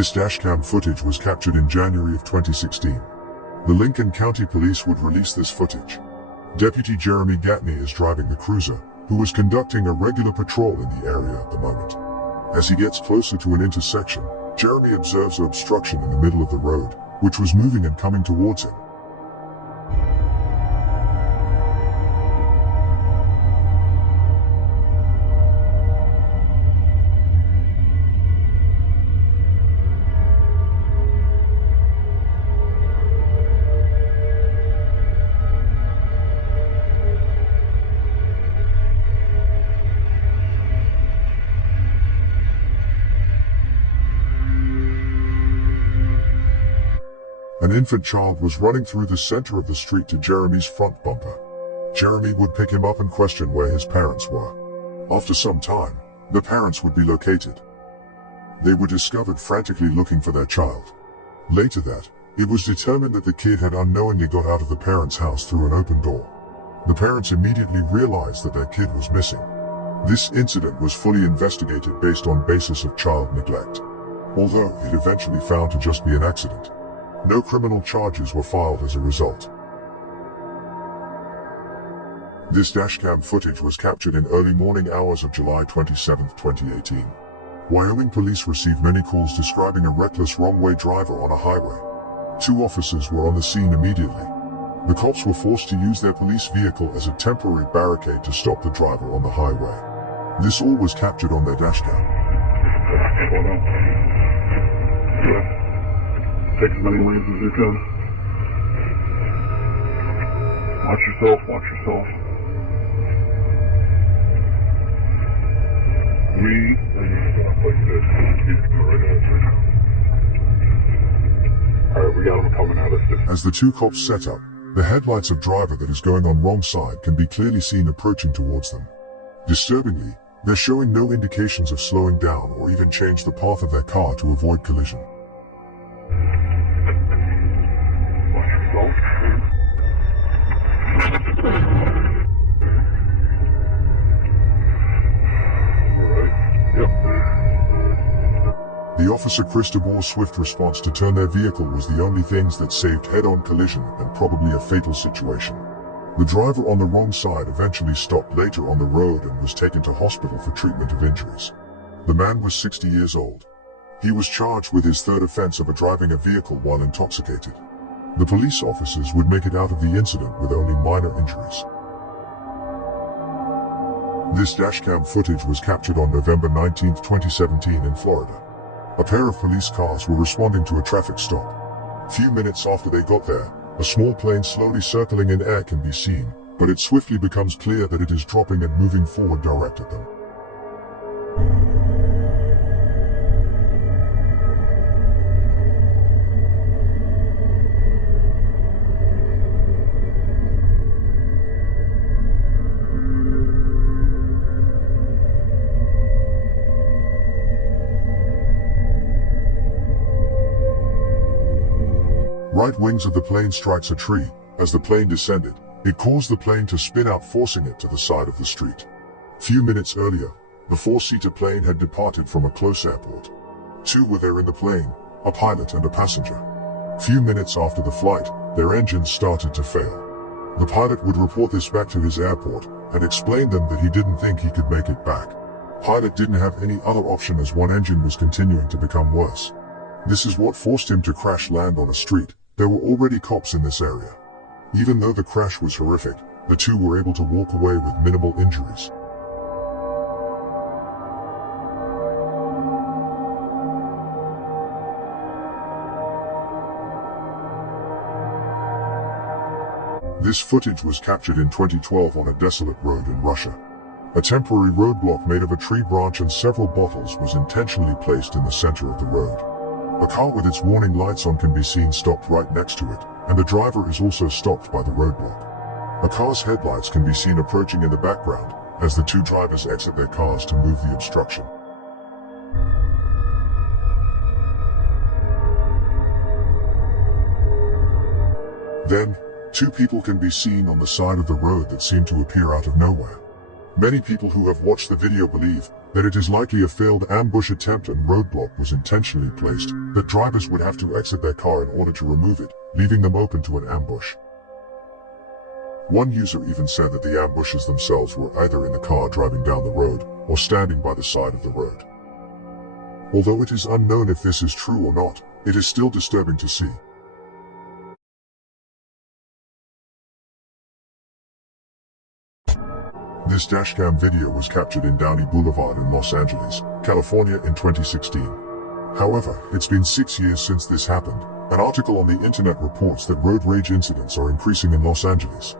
This dashcam footage was captured in January of 2016. The Lincoln County Police would release this footage. Deputy Jeremy Gatney is driving the cruiser, who was conducting a regular patrol in the area at the moment. As he gets closer to an intersection, Jeremy observes an obstruction in the middle of the road, which was moving and coming towards him. An infant child was running through the center of the street to Jeremy's front bumper. Jeremy would pick him up and question where his parents were. After some time, the parents would be located. They were discovered frantically looking for their child. Later it was determined that the kid had unknowingly got out of the parents' house through an open door. The parents immediately realized that their kid was missing. This incident was fully investigated based on basis of child neglect, although it eventually found to just be an accident. No criminal charges were filed as a result. This dashcam footage was captured in early morning hours of July 27, 2018. Wyoming police received many calls describing a reckless wrong-way driver on a highway. 2 officers were on the scene immediately. The cops were forced to use their police vehicle as a temporary barricade to stop the driver on the highway. This all was captured on their dashcam. Take as many lanes as you can. Watch yourself, watch yourself. We and stuff like this. He's coming right at us. Alright, we got him coming at us. As the 2 cops set up, the headlights of driver that is going on wrong side can be clearly seen approaching towards them. Disturbingly, they're showing no indications of slowing down or even change the path of their car to avoid collision. The officer Chris DeBoer's swift response to turn their vehicle was the only things that saved head-on collision and probably a fatal situation. The driver on the wrong side eventually stopped later on the road and was taken to hospital for treatment of injuries. The man was 60 years old. He was charged with his 3rd offense of driving a vehicle while intoxicated. The police officers would make it out of the incident with only minor injuries. This dashcam footage was captured on November 19, 2017 in Florida. A pair of police cars were responding to a traffic stop. Few minutes after they got there, a small plane slowly circling in air can be seen, but it swiftly becomes clear that it is dropping and moving forward direct at them. Right wings of the plane strikes a tree. As the plane descended, it caused the plane to spin out, forcing it to the side of the street. Few minutes earlier, the 4-seater plane had departed from a close airport. 2 were there in the plane, a pilot and a passenger. Few minutes after the flight, their engines started to fail. The pilot would report this back to his airport and explain them that he didn't think he could make it back. Pilot didn't have any other option as one engine was continuing to become worse. This is what forced him to crash land on a street. There were already cops in this area. Even though the crash was horrific, the 2 were able to walk away with minimal injuries. This footage was captured in 2012 on a desolate road in Russia. A temporary roadblock made of a tree branch and several bottles was intentionally placed in the center of the road. A car with its warning lights on can be seen stopped right next to it, and the driver is also stopped by the roadblock. A car's headlights can be seen approaching in the background, as the 2 drivers exit their cars to move the obstruction. Then, 2 people can be seen on the side of the road that seem to appear out of nowhere. Many people who have watched the video believe that it is likely a failed ambush attempt and roadblock was intentionally placed, that drivers would have to exit their car in order to remove it, leaving them open to an ambush. One user even said that the ambushers themselves were either in the car driving down the road, or standing by the side of the road. Although it is unknown if this is true or not, it is still disturbing to see. This dashcam video was captured in Downey Boulevard in Los Angeles, California in 2016. However, it's been 6 years since this happened. An article on the internet reports that road rage incidents are increasing in Los Angeles.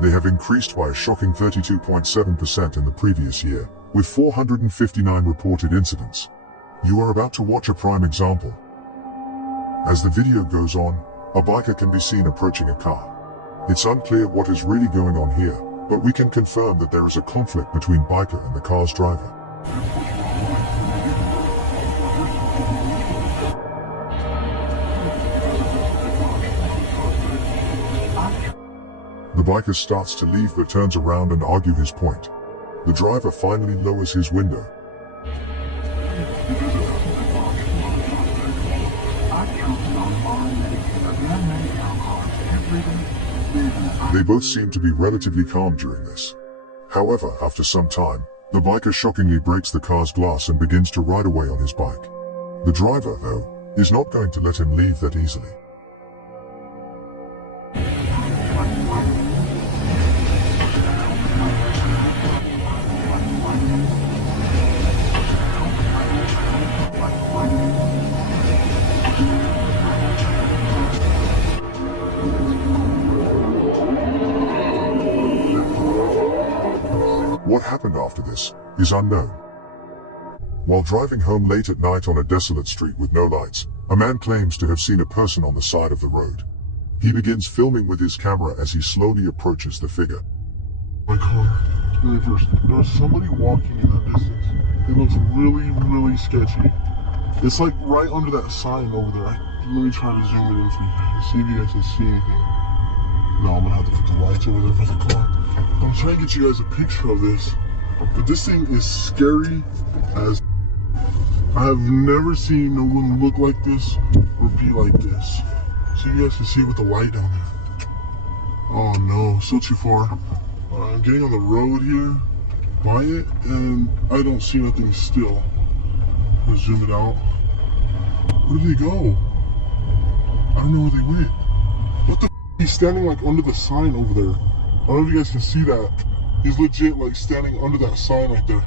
They have increased by a shocking 32.7% in the previous year, with 459 reported incidents. You are about to watch a prime example. As the video goes on, a biker can be seen approaching a car. It's unclear what is really going on here, but we can confirm that there is a conflict between biker and the car's driver. The biker starts to leave but turns around and argue his point. The driver finally lowers his window. They both seem to be relatively calm during this. However, after some time, the biker shockingly breaks the car's glass and begins to ride away on his bike. The driver, though, is not going to let him leave that easily. What happened after this is unknown. While driving home late at night on a desolate street with no lights, a man claims to have seen a person on the side of the road. He begins filming with his camera as he slowly approaches the figure. My car, reverse. There was somebody walking in that distance. It looks really, really sketchy. It's like right under that sign over there. Let me try to zoom it in for you guys, see if you guys can see anything. No, I'm gonna have to put the lights over there for the car. I'm trying to get you guys a picture of this, but this thing is scary as I have never seen no one look like this or be like this. So you guys can see it with the light down there. Oh no, still too far. I'm getting on the road here by it and I don't see nothing still. Let's zoom it out. Where did they go? I don't know where they went. What the f? He's standing like under the sign over there. I don't know if you guys can see that. He's legit like standing under that sign right there.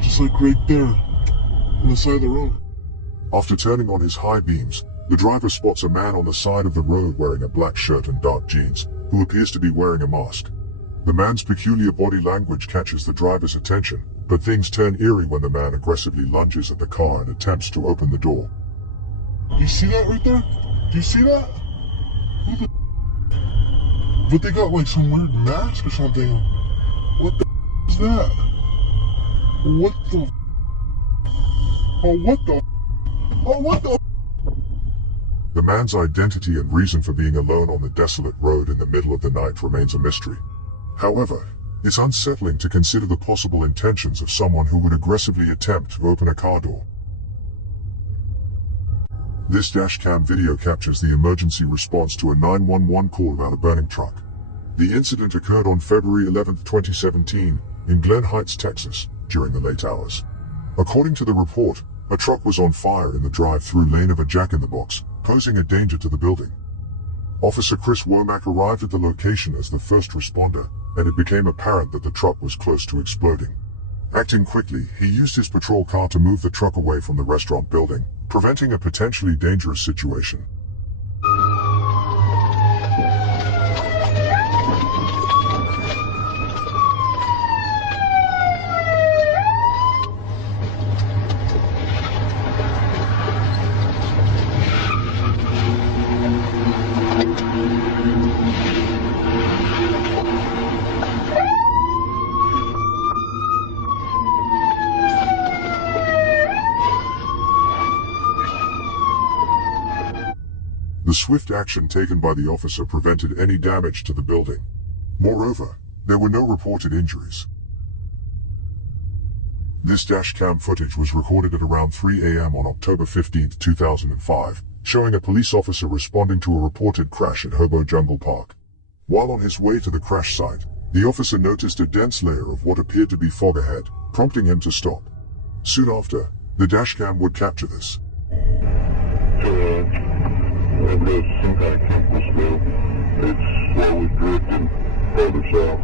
Just like right there, on the side of the road. After turning on his high beams, the driver spots a man on the side of the road wearing a black shirt and dark jeans, who appears to be wearing a mask. The man's peculiar body language catches the driver's attention, but things turn eerie when the man aggressively lunges at the car and attempts to open the door. You see that right there? Do you see that? Who the? But they got like some weird mask or something. What the is that? What the? Oh, what the? Oh, what the? The man's identity and reason for being alone on the desolate road in the middle of the night remains a mystery. However, it's unsettling to consider the possible intentions of someone who would aggressively attempt to open a car door. This dashcam video captures the emergency response to a 911 call about a burning truck. The incident occurred on February 11, 2017, in Glen Heights, Texas, during the late hours. According to the report, a truck was on fire in the drive-through lane of a Jack-in-the-Box, posing a danger to the building. Officer Chris Womack arrived at the location as the first responder, and it became apparent that the truck was close to exploding. Acting quickly, he used his patrol car to move the truck away from the restaurant building, preventing a potentially dangerous situation. The swift action taken by the officer prevented any damage to the building. Moreover, there were no reported injuries. This dashcam footage was recorded at around 3 a.m. on October 15, 2005, showing a police officer responding to a reported crash at Hobo Jungle Park. While on his way to the crash site, the officer noticed a dense layer of what appeared to be fog ahead, prompting him to stop. Soon after, the dashcam would capture this. Some kind of chemical spill. It's slowly drifting further south.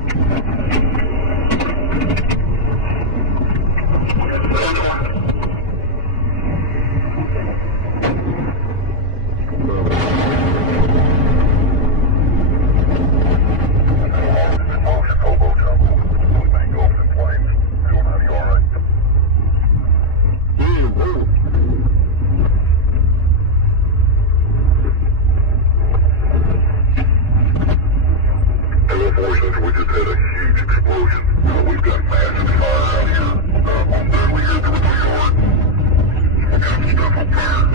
We just had a huge explosion. We've got massive fire out here. On there, we heard there was a yard. We got some stuff on fire.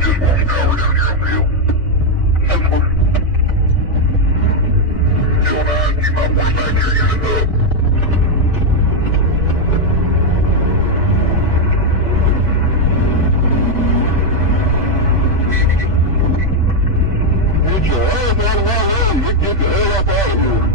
Just one tower down here on the hill. Hill 9, keep my point back here, get it up. Get the hell up out of here.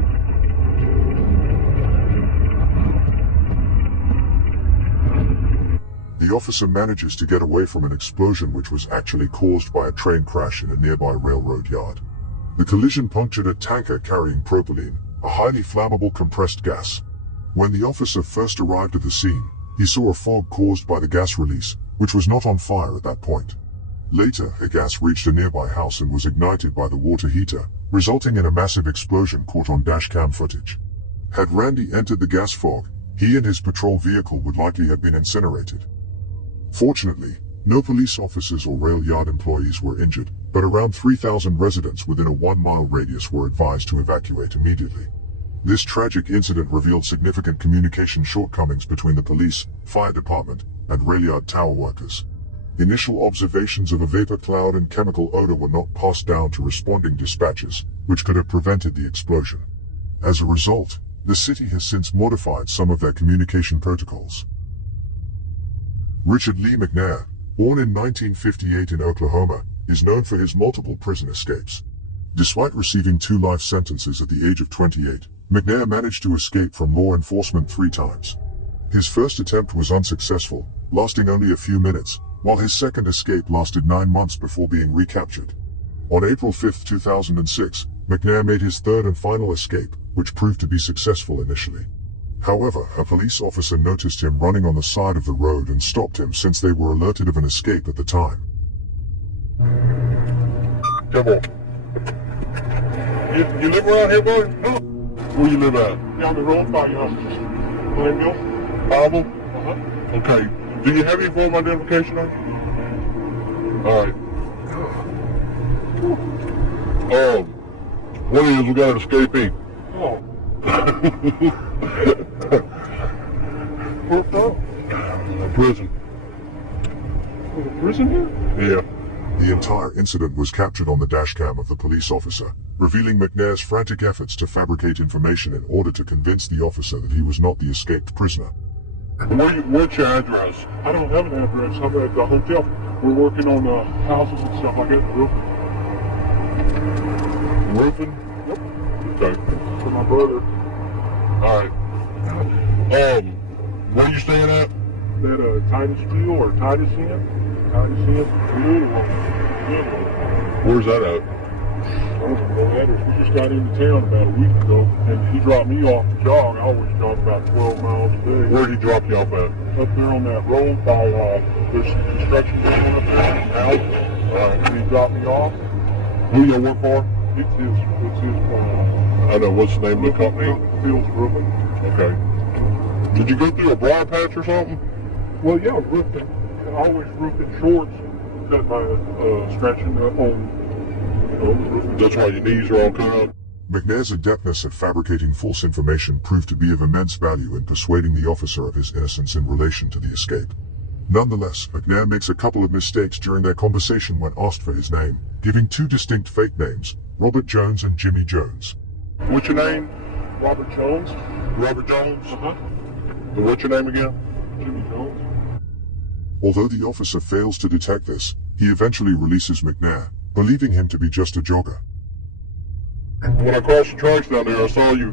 The officer manages to get away from an explosion which was actually caused by a train crash in a nearby railroad yard. The collision punctured a tanker carrying propylene, a highly flammable compressed gas. When the officer first arrived at the scene, he saw a fog caused by the gas release, which was not on fire at that point. Later, the gas reached a nearby house and was ignited by the water heater, resulting in a massive explosion caught on dashcam footage. Had Randy entered the gas fog, he and his patrol vehicle would likely have been incinerated. Fortunately, no police officers or rail yard employees were injured, but around 3,000 residents within a 1-mile radius were advised to evacuate immediately. This tragic incident revealed significant communication shortcomings between the police, fire department, and rail yard tower workers. Initial observations of a vapor cloud and chemical odor were not passed down to responding dispatches, which could have prevented the explosion. As a result, the city has since modified some of their communication protocols. Richard Lee McNair, born in 1958 in Oklahoma, is known for his multiple prison escapes. Despite receiving 2 life sentences at the age of 28, McNair managed to escape from law enforcement 3 times. His first attempt was unsuccessful, lasting only a few minutes, while his second escape lasted 9 months before being recaptured. On April 5, 2006, McNair made his third and final escape, which proved to be successful initially. However, a police officer noticed him running on the side of the road and stopped him since they were alerted of an escape at the time. Come on. You live around here, boy? Where you live at? Down the road by Glenville. Bible? Okay. Do you have your form identification on you? Alright. What is, we got an escapee. Oh. Where from? Prison. There's a prison here? Yeah. The entire incident was captured on the dashcam of the police officer, revealing McNair's frantic efforts to fabricate information in order to convince the officer that he was not the escaped prisoner. What's your address? I don't have an address. I'm at the hotel. We're working on the houses and stuff like that. Roofing? Yep. Okay. For my brother. Alright. Where you staying at? That Titus Steel or Titus Inn? Titus Inn? Where's that at? I don't know the address. We just got into town about a week ago, and he dropped me off to jog. I always jog about 12 miles a day. Where'd he drop you off at? Up there on that road by, there's some construction going on up there, houses. Alright. And he dropped me off. Who you work for? It's his I know, what's the name of the company? Fields Roofing. Okay. Did you go through a briar patch or something? Well, yeah, roofing. I always roofed in shorts and cut my scratching on. That's why your knees are all cut up. McNair's adeptness at fabricating false information proved to be of immense value in persuading the officer of his innocence in relation to the escape. Nonetheless, McNair makes a couple of mistakes during their conversation when asked for his name, giving 2 distinct fake names, Robert Jones and Jimmy Jones. What's your name? Robert Jones. Robert Jones? Uh-huh. What's your name again? Jimmy Jones. Although the officer fails to detect this, he eventually releases McNair, believing him to be just a jogger. When I crossed the tracks down there, I saw you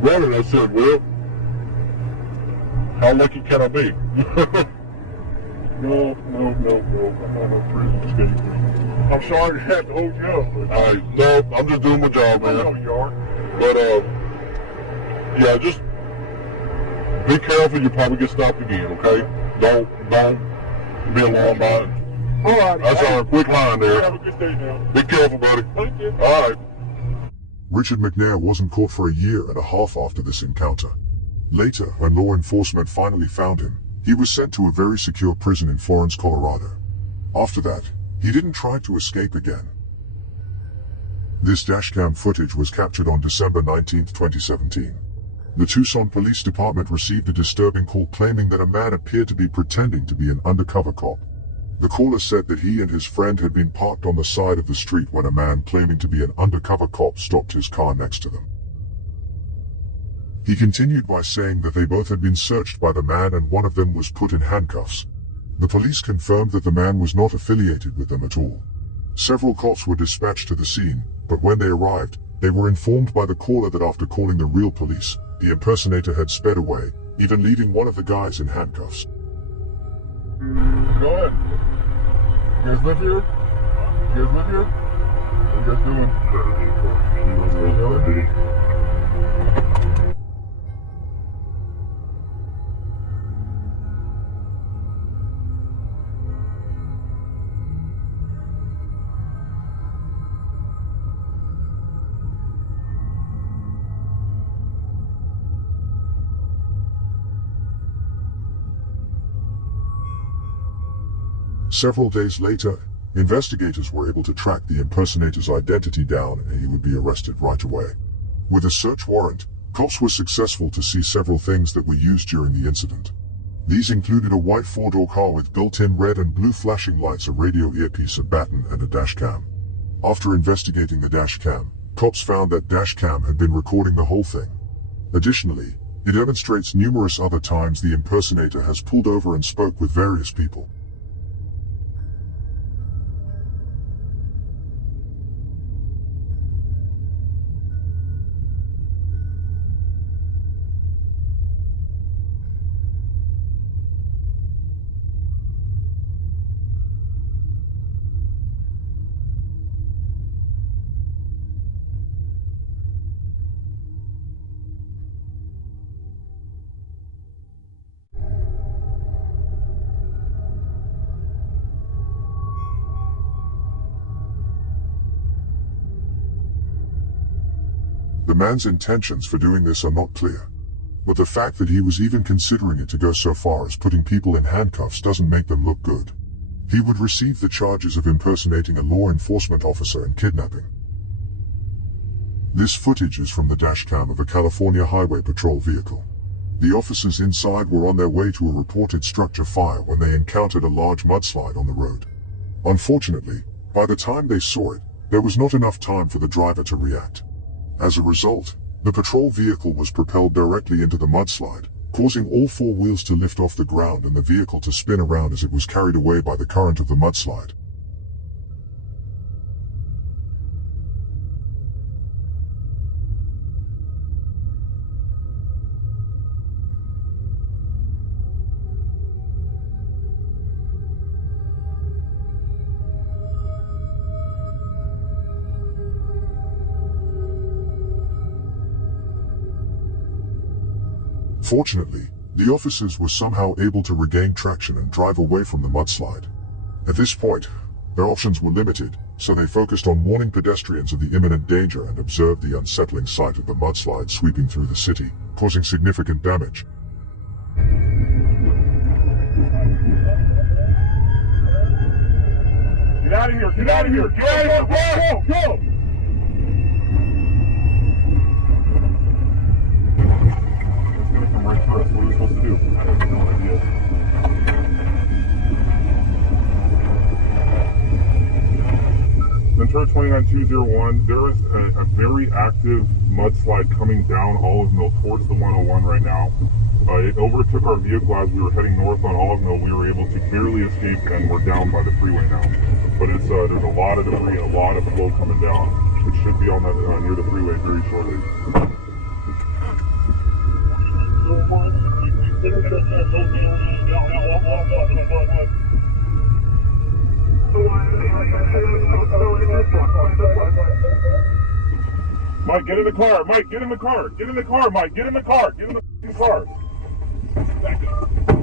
running. I said, well, how lucky can I be? No. I'm not a prison escape. I'm sorry to have to hold you up, but No, I'm just doing my job, I know man. you are. But, yeah, just be careful. You'll probably get stopped again, okay? Don't be alarmed by it. All right. That's our quick line there. Have a good day now. Be careful, buddy. Thank you. All right. Richard McNair wasn't caught for a year and a half after this encounter. Later, when law enforcement finally found him, he was sent to a very secure prison in Florence, Colorado. After that, he didn't try to escape again. This dashcam footage was captured on December 19, 2017. The Tucson Police Department received a disturbing call claiming that a man appeared to be pretending to be an undercover cop. The caller said that he and his friend had been parked on the side of the street when a man claiming to be an undercover cop stopped his car next to them. He continued by saying that they both had been searched by the man and one of them was put in handcuffs. The police confirmed that the man was not affiliated with them at all. Several cops were dispatched to the scene, but when they arrived, they were informed by the caller that after calling the real police, the impersonator had sped away, even leaving one of the guys in handcuffs. Go ahead. You guys live here? You guys live here? What are you guys doing? Several days later, investigators were able to track the impersonator's identity down and he would be arrested right away. With a search warrant, cops were successful to see several things that were used during the incident. These included a white four-door car with built-in red and blue flashing lights, a radio earpiece, a baton, and a dashcam. After investigating the dashcam, cops found that dashcam had been recording the whole thing. Additionally, it demonstrates numerous other times the impersonator has pulled over and spoke with various people. The man's intentions for doing this are not clear, but the fact that he was even considering it to go so far as putting people in handcuffs doesn't make them look good. He would receive the charges of impersonating a law enforcement officer and kidnapping. This footage is from the dashcam of a California Highway Patrol vehicle. The officers inside were on their way to a reported structure fire when they encountered a large mudslide on the road. Unfortunately, by the time they saw it, there was not enough time for the driver to react. As a result, the patrol vehicle was propelled directly into the mudslide, causing all four wheels to lift off the ground and the vehicle to spin around as it was carried away by the current of the mudslide. Fortunately, the officers were somehow able to regain traction and drive away from the mudslide. At this point, their options were limited, so they focused on warning pedestrians of the imminent danger and observed the unsettling sight of the mudslide sweeping through the city, causing significant damage. Get out of here! Get out of here! Get out of here! Go! Right for us. What are we supposed to do? I have no idea. Ventura 29201, there is a very active mudslide coming down Olive Mill towards the 101 right now. It overtook our vehicle as we were heading north on Olive Mill. We were able to barely escape, and we're down by the freeway now. But it's there's a lot of debris and a lot of flow coming down. It should be on the near the freeway very shortly. Mike, get in the car. Mike, get in the car. Get in the car, Mike. Get in the car. Get in the car. Back up.